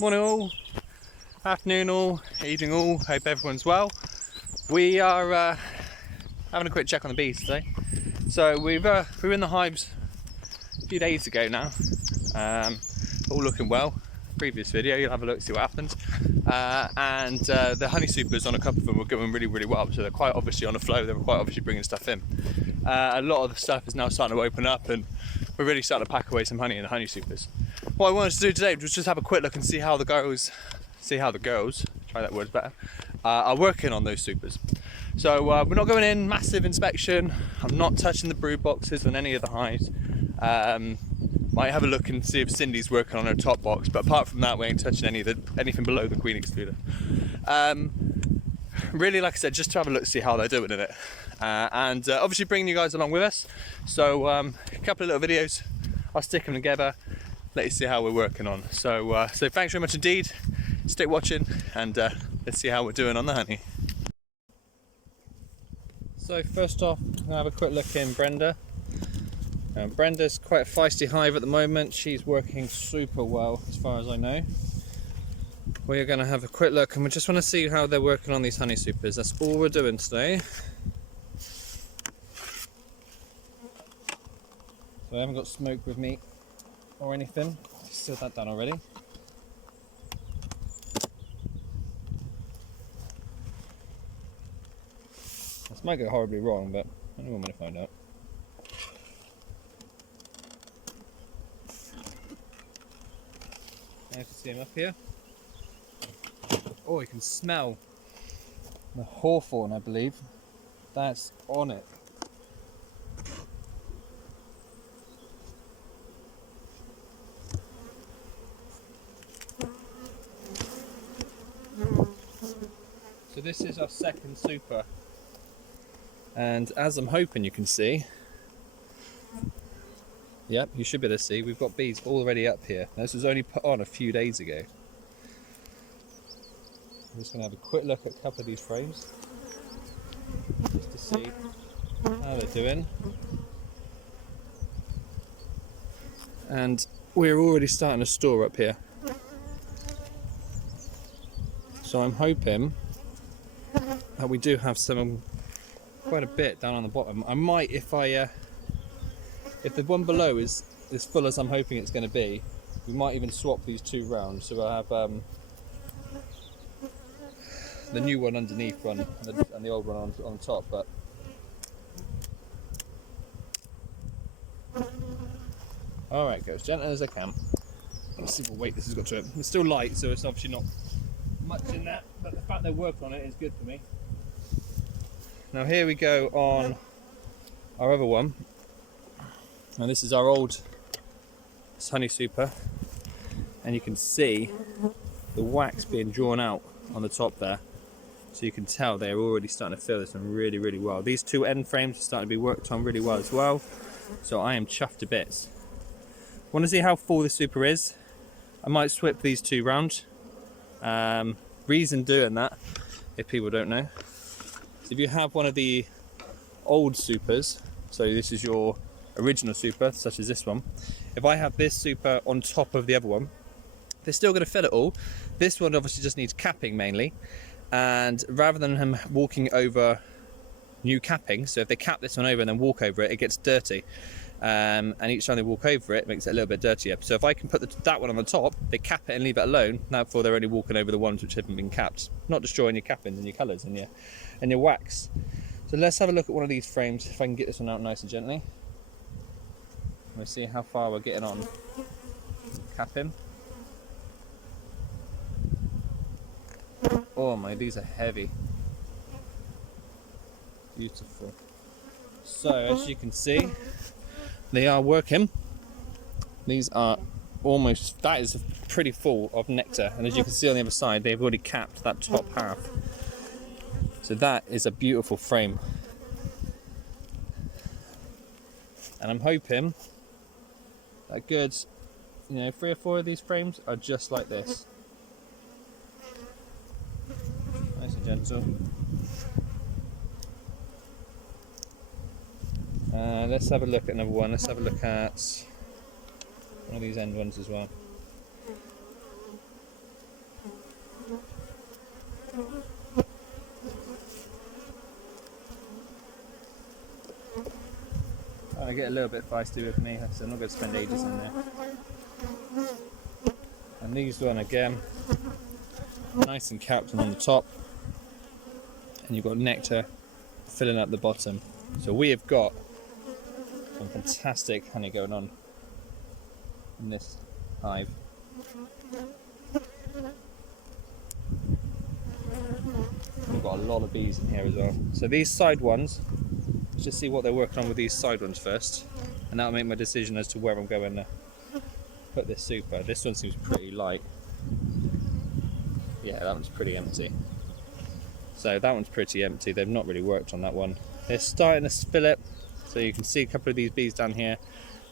Morning all, afternoon all, evening all, hope everyone's well. We are having a quick check on the bees today. So we were in the hives a few days ago now, all looking well. Previous video, you'll have a look, see what happens. And the honey supers on a couple of them were going really well, so they're quite obviously on a flow, they were quite obviously bringing stuff in. A lot of the stuff is now starting to open up and we're really starting to pack away some honey in the honey supers. What I wanted to do today was just have a quick look and see how the girls, try that word better, are working on those supers. So we're not going in massive inspection. I'm not touching the brood boxes on any of the hives. Might have a look and see if Cindy's working on her top box, but apart from that we ain't touching anything below the queen excluder. Really, like I said, just to have a look to see how they're doing in it, and obviously bringing you guys along with us. So a couple of little videos, I'll stick them together, let you see how we're working on. So thanks very much indeed, stick watching, and let's see how we're doing on the honey. So first off, I'll have a quick look in Brenda. Brenda's quite a feisty hive at the moment. She's working super well as far as I know. We're going to have a quick look and we just want to see how they're working on these honey supers. That's all we're doing today. So I haven't got smoke with me or anything. Sealed that down already. This might go horribly wrong, but anyone want to find out. Nice to see him up here. Oh, you can smell the hawthorn, I believe. That's on it. So this is our second super. And as I'm hoping you can see, yep, you should be able to see, we've got bees already up here. Now, this was only put on a few days ago. I'm just going to have a quick look at a couple of these frames, just to see how they're doing. And we're already starting to store up here. So I'm hoping that we do have quite a bit down on the bottom. I might, if the one below is as full as I'm hoping it's going to be, we might even swap these two round. So we'll have the new one underneath one and the old one on top. But alright, go as gentle as I can. Let's see what weight this has got to it. It's still light, so it's obviously not much in that, but the fact they worked on it is good for me. Now here we go on our other one. Now this is our old honey super, and you can see the wax being drawn out on the top there. So you can tell they're already starting to fill this one really well. These two end frames are starting to be worked on really well as well. So I am chuffed to bits. Want to see how full this super is? I might swap these two round. Reason doing that, if people don't know, is if you have one of the old supers, so this is your original super, such as this one. If I have this super on top of the other one, they're still going to fill it all. This one obviously just needs capping mainly, and rather than him walking over new capping, so if they cap this one over and then walk over it, it gets dirty. And each time they walk over it, it makes it a little bit dirtier. So if I can put that one on the top, they cap it and leave it alone. Therefore they're only walking over the ones which haven't been capped, not destroying your cappings and your colours and your wax. So let's have a look at one of these frames, if I can get this one out nice and gently. We'll see how far we're getting on capping. Oh my, these are heavy. Beautiful. So as you can see, they are working. These are almost, that is pretty full of nectar, and as you can see on the other side, they've already capped that top half. So that is a beautiful frame. And I'm hoping that good, 3 or 4 of these frames are just like this. Nice and gentle. Let's have a look at another one. Let's have a look at one of these end ones as well. get a little bit feisty with me, so I'm not going to spend ages on there. And these one again, nice and capped and on the top, and you've got nectar filling up the bottom. So we have got some fantastic honey going on in this hive. We've got a lot of bees in here as well. So these side ones, let's just see what they're working on with these side ones first, and that'll make my decision as to where I'm going to put this super. This one seems pretty light. Yeah, that one's pretty empty. So that one's pretty empty. They've not really worked on that one. They're starting to fill it. So you can see a couple of these bees down here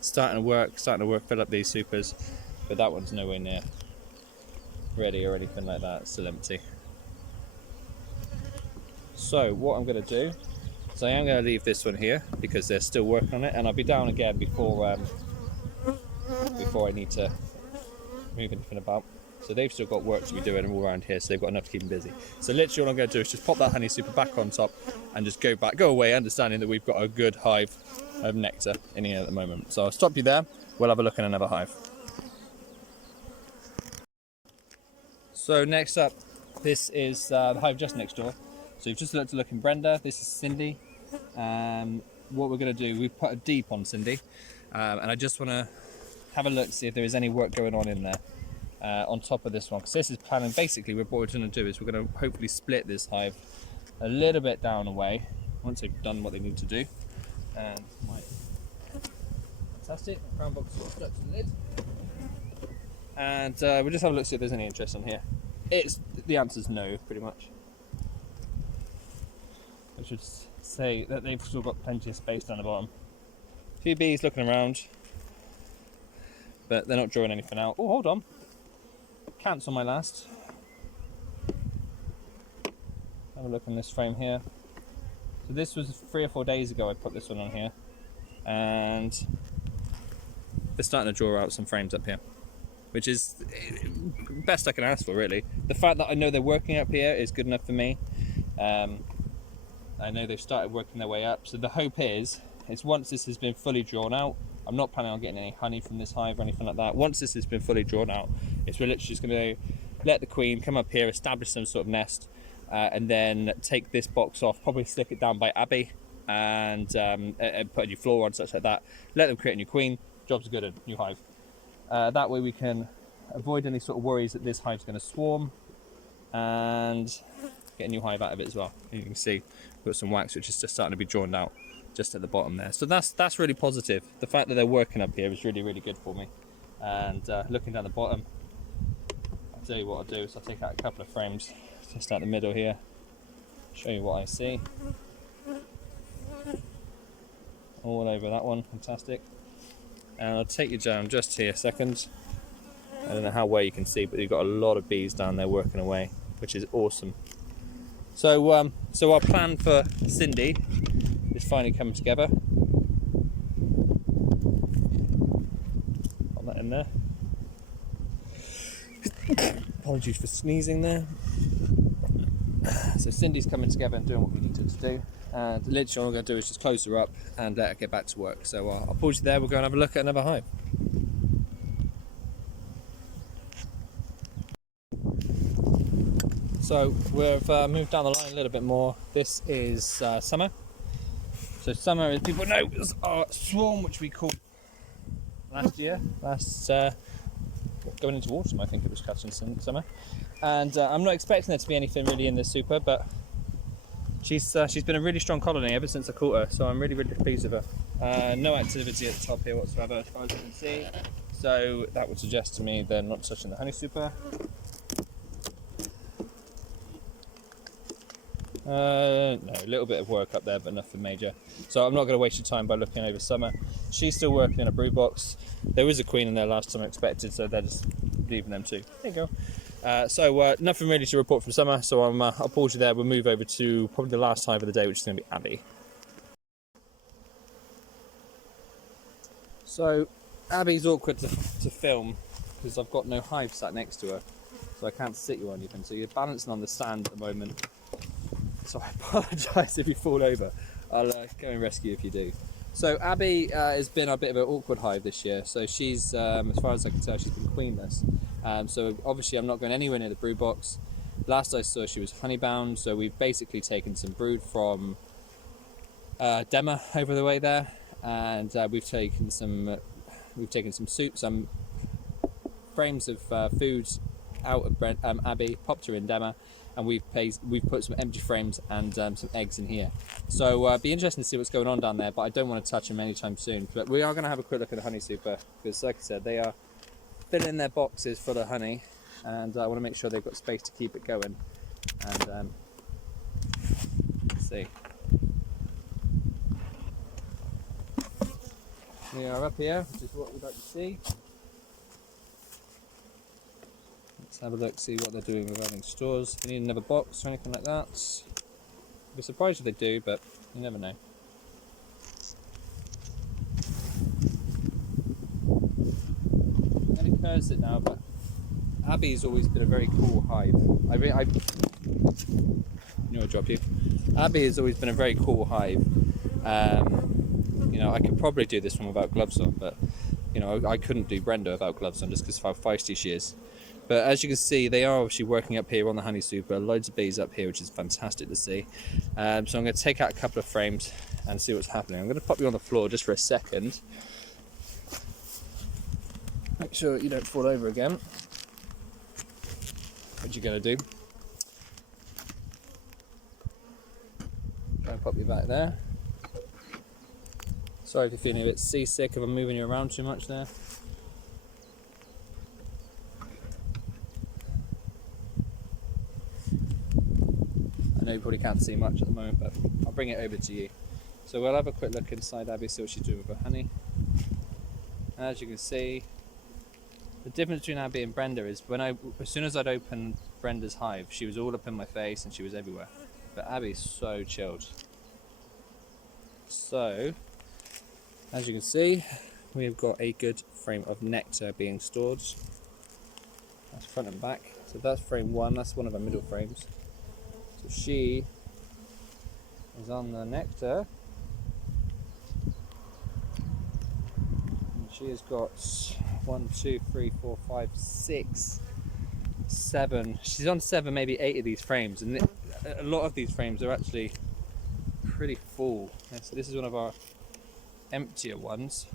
starting to work, fill up these supers. But that one's nowhere near ready or anything like that. It's still empty. So what I'm going to do is I am going to leave this one here because they're still working on it, and I'll be down again before I need to move anything about. So they've still got work to be doing all around here, so they've got enough to keep them busy. So literally all I'm going to do is just pop that honey super back on top and just go away, understanding that we've got a good hive of nectar in here at the moment. So I'll stop you there. We'll have a look in another hive. So next up, this is the hive just next door. So you've just looked in Brenda. This is Cindy. What we're going to do, we've put a deep on Cindy, and I just want to have a look to see if there is any work going on in there. On top of this one, because this is planning. Basically, what we're going to do is we're going to hopefully split this hive a little bit down away once they've done what they need to do. And fantastic, crown box stuck to the lid. And we'll just have a look to see if there's any interest on here. The answer's no, pretty much. I should say that they've still got plenty of space down the bottom. A few bees looking around, but they're not drawing anything out. Oh, hold on. Cancel my last. Have a look in this frame here. So this was 3 or 4 days ago I put this one on here, and they're starting to draw out some frames up here, which is best I can ask for, really. The fact that I know they're working up here is good enough for me. I know they've started working their way up, so the hope is once this has been fully drawn out, I'm not planning on getting any honey from this hive or anything like that. Once this has been fully drawn out, we're literally just going to let the queen come up here, establish some sort of nest, and then take this box off, probably stick it down by Abby, and put a new floor on, such like that. Let them create a new queen. Job's good, a new hive. That way we can avoid any sort of worries that this hive's going to swarm, and get a new hive out of it as well. And you can see we've got some wax which is just starting to be drawn out just at the bottom there. So that's really positive. The fact that they're working up here is really, really good for me. And looking down the bottom, I'll tell you what I'll do is I'll take out a couple of frames just out the middle here, show you what I see. All over that one, fantastic. And I'll take you down just here a second. I don't know how well you can see, but you've got a lot of bees down there working away, which is awesome. So our plan for Cindy is finally coming together. Put that in there. Apologies for sneezing there. So Cindy's coming together and doing what we need her to do. And literally all I'm going to do is just close her up and let her get back to work. So I'll pause you there. We'll go and have a look at another hive. So we've moved down the line a little bit more. This is summer. So summer, as people know, is our swarm, which we caught going into autumn. I think it was catching summer. And I'm not expecting there to be anything really in this super, but she's been a really strong colony ever since I caught her. So I'm really, really pleased with her. No activity at the top here whatsoever, as far as you can see. So that would suggest to me they're not touching the honey super. No, a little bit of work up there, but nothing major. So I'm not going to waste your time by looking over summer. She's still working in a brood box. There was a queen in there last time I expected, so they're just leaving them too. There you go. So nothing really to report from summer. So I'll pause you there. We'll move over to probably the last hive of the day, which is going to be Abby. So Abby's awkward to film because I've got no hive sat next to her, so I can't sit you or anything. So you're balancing on the sand at the moment. So I apologise if you fall over. I'll go and rescue if you do. So Abby has been a bit of an awkward hive this year. So she's, as far as I can tell, she's been queenless. So obviously I'm not going anywhere near the brood box. Last I saw she was honey bound, so we've basically taken some brood from Dema over the way there, and we've taken some soup, some frames of food out of Abby, popped her in Dema, and we've put some empty frames and some eggs in here. So be interesting to see what's going on down there, but I don't want to touch them anytime soon. But we are going to have a quick look at the honey super, because like I said, they are filling their boxes full of honey, and I want to make sure they've got space to keep it going. And let's see. We are up here, which is what we'd like to see. Let's have a look, see what they're doing regarding stores. If they need another box or anything like that. I'd be surprised if they do, but you never know. Any curse it now, but Abby's always been a very cool hive. I'll drop you. Abby has always been a very cool hive. You know, I could probably do this one without gloves on, but you know, I couldn't do Brenda without gloves on just because of how feisty she is. But as you can see, they are obviously working up here on the honey super. Loads of bees up here, which is fantastic to see. So I'm going to take out a couple of frames and see what's happening. I'm going to pop you on the floor just for a second. Make sure you don't fall over again. What you're going to do? I'll pop you back there. Sorry if you're feeling a bit seasick if I'm moving you around too much there. I know you probably can't see much at the moment, but I'll bring it over to you. So we'll have a quick look inside Abby, see what she's doing with her honey. As you can see, the difference between Abby and Brenda is as soon as I'd open Brenda's hive, she was all up in my face and she was everywhere. But Abby's so chilled. So, as you can see, we've got a good frame of nectar being stored. That's front and back. So that's frame one, that's one of our middle frames. So she is on the nectar. And she has got 1, 2, 3, 4, 5, 6, 7. She's on 7, maybe 8 of these frames. And a lot of these frames are actually pretty full. Yeah, so this is one of our emptier ones.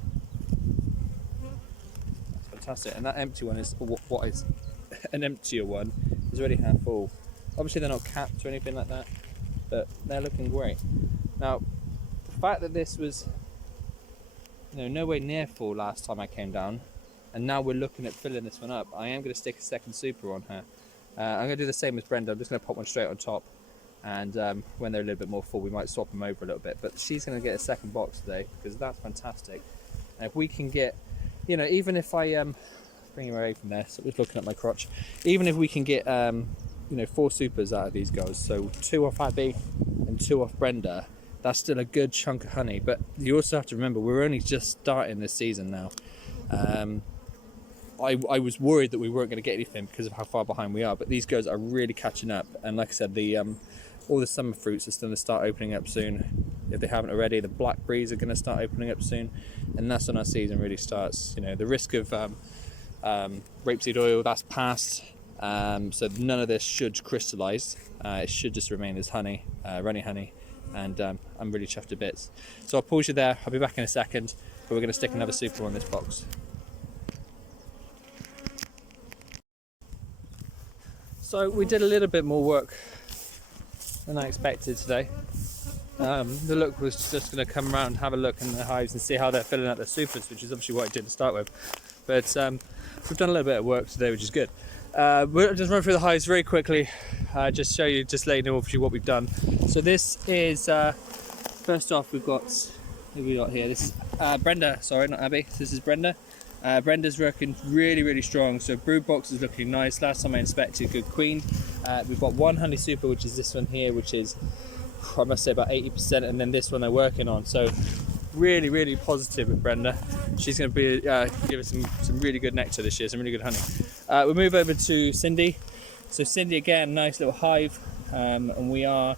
That's fantastic. And that empty one is what is an emptier one is already half full. Obviously they're not capped or anything like that, but they're looking great. Now, the fact that this was nowhere near full last time I came down, and now we're looking at filling this one up, I am going to stick a second super on her. I'm going to do the same as Brenda. I'm just going to pop one straight on top, and when they're a little bit more full we might swap them over a little bit, but she's going to get a second box today because that's fantastic. And if we can get, even if I bring her away from there, so just looking at my crotch, even if we can get 4 supers out of these guys, so 2 off Abby and 2 off Brenda, that's still a good chunk of honey. But you also have to remember we're only just starting this season now. I was worried that we weren't going to get anything because of how far behind we are, but these guys are really catching up. And like I said, all the summer fruits are going to start opening up soon. If they haven't already, the blackberries are going to start opening up soon, and that's when our season really starts. The risk of rapeseed oil, that's past. So none of this should crystallise. It should just remain as honey, runny honey, and I'm really chuffed to bits. So I'll pause you there. I'll be back in a second, but we're going to stick another super on this box. So we did a little bit more work than I expected today. The look was just going to come around, have a look in the hives and see how they're filling out their supers, which is obviously what I did to start with. But we've done a little bit of work today, which is good. We'll just run through the hives very quickly, just let you know obviously what we've done. So this is, first off who have we got here? This is Brenda, sorry, not Abby, this is Brenda. Brenda's working really, really strong, so brood box is looking nice. Last time I inspected, good queen. We've got one honey super, which is this one here, which is, I must say, about 80%, and then this one they're working on. So really, really positive with Brenda. She's going to be giving some really good nectar this year, some really good honey. We'll move over to Cindy. So Cindy again, nice little hive, and we are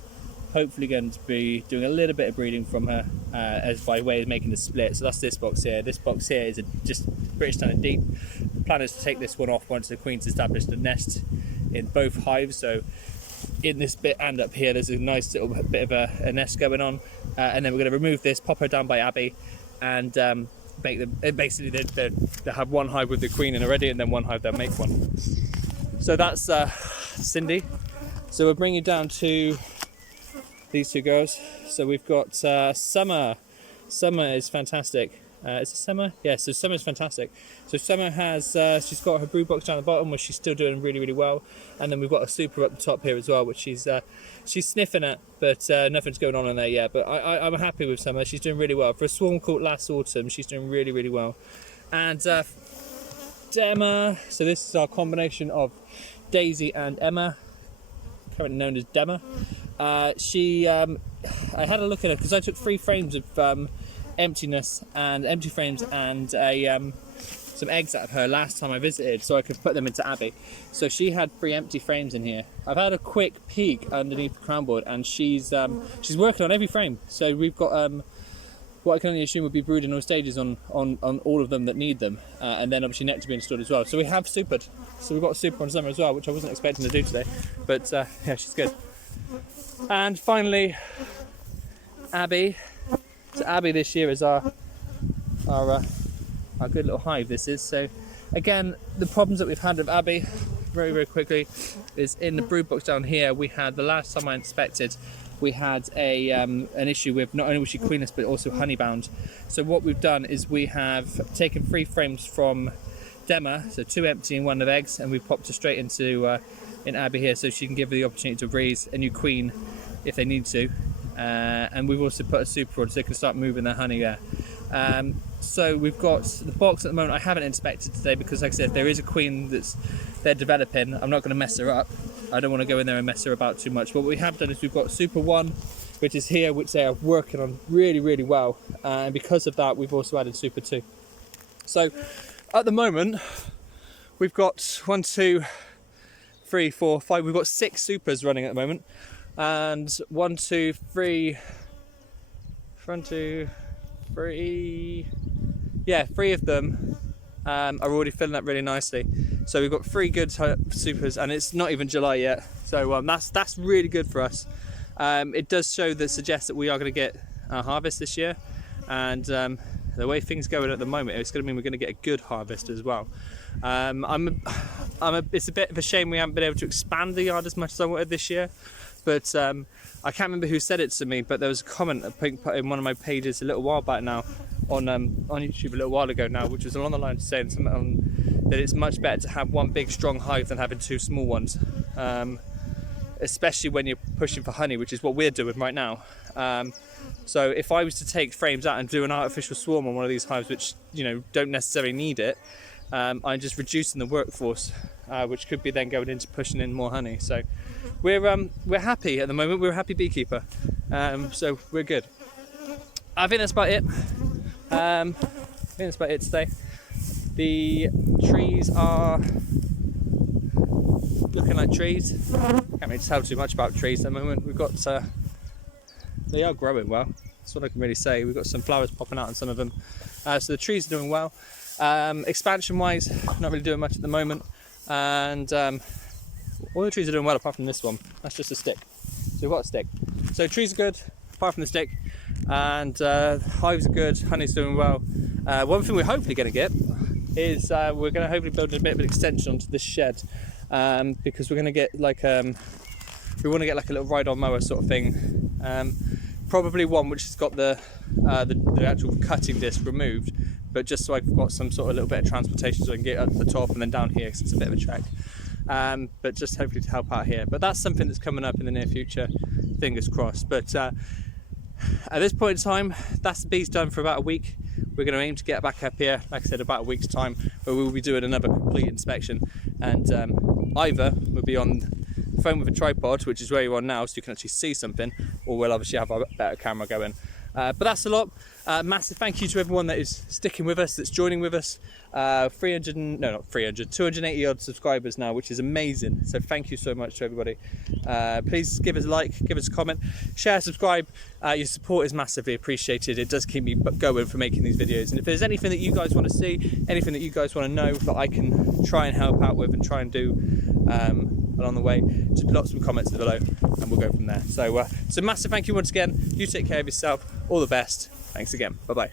hopefully going to be doing a little bit of breeding from her as by way of making the split. So that's this box here. This box here is just British Standard Deep. The plan is to take this one off once the queen's established a nest in both hives. So in this bit and up here there's a nice little bit of a nest going on, and then we're going to remove this, pop her down by Abby, and make them basically they have one hive with the queen in already, and then one hive they'll make one. So that's Cindy. So we'll bring you down to these two girls. So we've got Summer. Summer is fantastic. Is it Summer? Yeah, so Summer's fantastic. So Summer has, she's got her brood box down the bottom, where she's still doing really, really well. And then we've got a super up the top here as well, which she's sniffing at, but nothing's going on in there yet. But I'm happy with Summer. She's doing really well. For a swarm caught last autumn, she's doing really, really well. And Demma. So this is our combination of Daisy and Emma, currently known as Demma. I had a look at her because I took 3 frames of empty frames and some eggs out of her last time I visited, so I could put them into Abby. So she had 3 empty frames in here. I've had a quick peek underneath the crown board, and she's working on every frame. So we've got what I can only assume would be brood in all stages on all of them that need them, and then obviously net to be installed as well. So we have supered. So we've got a super on Summer as well, which I wasn't expecting to do today, but yeah, she's good. And finally, Abby. So Abby this year is our good little hive. This is. So again, the problems that we've had with Abby, very, very quickly, is in the brood box down here. We had, the last time I inspected, we had an issue with not only was she queenless but also honeybound. So what we've done is we have taken 3 frames from Demma, so 2 empty and 1 of eggs, and we've popped her straight into in Abby here, so she can give her the opportunity to raise a new queen if they need to. And we've also put a super on so they can start moving their honey there. So we've got the box at the moment. I haven't inspected today because, like I said, there is a queen they're developing. I'm not going to mess her up. I don't want to go in there and mess her about too much. But what we have done is we've got Super 1, which is here, which they are working on really, really well. And because of that, we've also added Super 2. So at the moment, we've got 1, 2, 3, 4, 5. We've got 6 supers running at the moment. And 1, 2, 3, 1, 2, 3, yeah, 3 of them are already filling up really nicely. So we've got 3 good supers, and it's not even July yet. So that's really good for us. It does suggest that we are going to get a harvest this year, and the way things are going at the moment, it's going to mean we're going to get a good harvest as well. It's a bit of a shame we haven't been able to expand the yard as much as I wanted this year. But I can't remember who said it to me, but there was a comment I put in one of my pages a little while back now on YouTube a little while ago now, which was along the lines of saying something that it's much better to have 1 big strong hive than having 2 small ones, especially when you're pushing for honey, which is what we're doing right now. So if I was to take frames out and do an artificial swarm on one of these hives, which don't necessarily need it, I'm just reducing the workforce, which could be then going into pushing in more honey. So we're happy at the moment. We're a happy beekeeper, so we're good. I think that's about it. Today. The trees are looking like trees. Can't really tell too much about trees at the moment. We've got they are growing well. That's what I can really say. We've got some flowers popping out on some of them. So the trees are doing well. Expansion wise, not really doing much at the moment, and all the trees are doing well apart from this one. That's just a stick. So we've got a stick. So trees are good apart from the stick, and hives are good, honey's doing well. One thing we're hopefully going to get is we're going to hopefully build a bit of an extension onto this shed, because we're going to get like we want to get like a little ride-on mower sort of thing, probably one which has got the actual cutting disc removed, but just so I've got some sort of little bit of transportation so I can get up to the top and then down here because it's a bit of a trek, but just hopefully to help out here. But that's something that's coming up in the near future, fingers crossed. But at this point in time, that's the bees done for about a week. We're going to aim to get back up here, like I said, about a week's time, where we'll be doing another complete inspection, and either we'll be on the phone with a tripod, which is where you're on now, so you can actually see something, or we'll obviously have a better camera going. But that's a lot. Massive thank you to everyone that is sticking with us, that's joining with us. 280 odd subscribers now, which is amazing. So thank you so much to everybody. Please give us a like, give us a comment, share, subscribe. Your support is massively appreciated. It does keep me going for making these videos. And if there's anything that you guys want to see, anything that you guys want to know that I can try and help out with and try and do along the way, just put up some comments below and we'll go from there. So massive thank you once again. You take care of yourself. All the best. Thanks again. Bye bye.